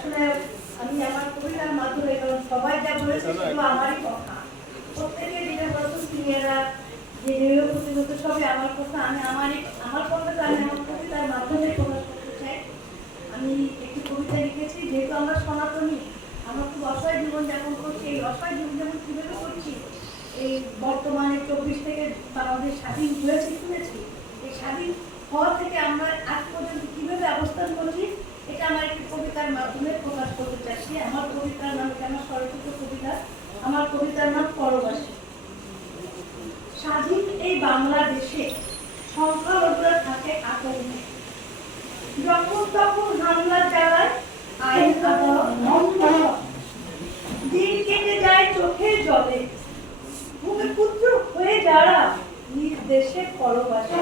আসলে আমি আমার কবিতার মাধ্যমে, কারণ সবাই যা বলেছে সেগুলো আমারই কথা। প্রত্যেকে যেটা বলতো সিনিয়ররা, যে রেডিও প্রতিগত সবই আমার কথা। আমি আমারই, আমার কথাটা আমি আমার কবিতার মাধ্যমে প্রকাশ করতে চাই আমি একটি কবিতা লিখেছি, যেহেতু আমরা সনাতনী, আমরা খুব অসহায় জীবন যাপন করছি। এই অসহায় জীবন যাপন কীভাবে করছি? এই বর্তমানে চব্বিশ থেকে বাংলাদেশ স্বাধীন হয়েছে শুনেছি এই স্বাধীন হওয়া থেকে আমরা আজ পর্যন্ত কীভাবে অবস্থান করছি এটা আমার একটি কবিতার মাধ্যমে প্রকাশ করতে চাচ্ছি আমার কবিতার নাম এটা আমার কবিতা? আমার কবিতার নাম পরবাসী। স্বাধীন এই বাংলাদেশে সংখ্যালঘুরা থাকে আতঙ্কে। যখন তখন হামলা চালায় দিন কেটে যায় চোখের জলে। ভূমিপুত্র হয়ে যারা নিজ দেশে পরবাসী।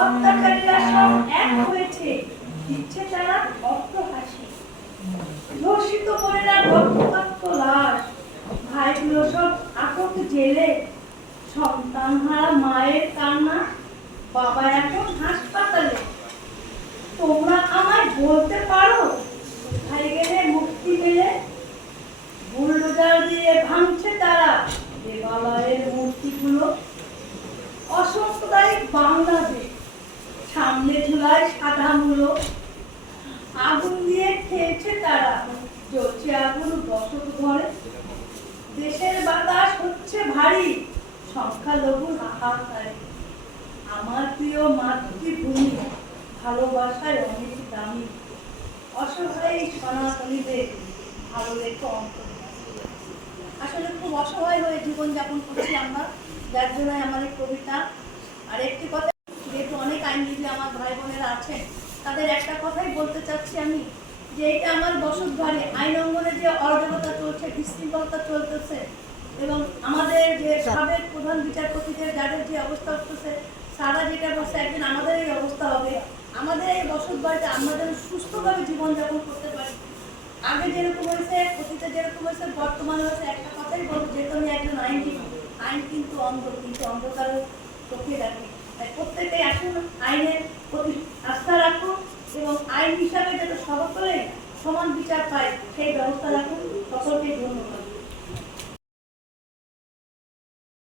অত্যাচারীরা সব এক হয়েছে দিচ্ছে সব আটক জেলে সন্তান হারা, মায়ের কান্না, বাবা এখন হাসপাতালে। তোমরা আমায় বলতে পারো? কোথায় গেলে মুক্তি মেলে বুলডোজার দিয়ে ভাঙছে তারা দেবালয়ের মূর্তিগুলো। অসাম্প্রদায়িক বাংলাদেশ, সামনে ঝুলায় সাদা মূলো আগুন দিয়ে খেয়েছে তারা। জ্বলছে আগুন বসত ঘরে। দেশের বাতাস হচ্ছে ভারী সংখ্যালঘুর হাহাকারে আমার প্রিয় মাতৃভূমি, ভালোবাসায় অনেক দামি। অসহায় সনাতনীদের ভালো রেখে অন্তর আসলে খুব অসহায় হয়ে জীবনযাপন করছি আমরা, যার জন্য এই কবিতা। আর একটি কথা, যেহেতু অনেক আইনজীবী আমার ভাই বোনেরা আছেন, তাদের একটা কথাই বলতে চাচ্ছি আমি, যে এটা আমার বসত বাড়ি আইন অঙ্গনে যে এবং আমাদের যে প্রধান একটা কথাই বলব আমি একজন আইন কিন্তু অন্ধ, কিন্তু তাই আসুন, আইনের প্রতি আস্থা রাখুন এবং আইন হিসাবে যাতে সকলে সমান বিচার পায়, সেই ব্যবস্থা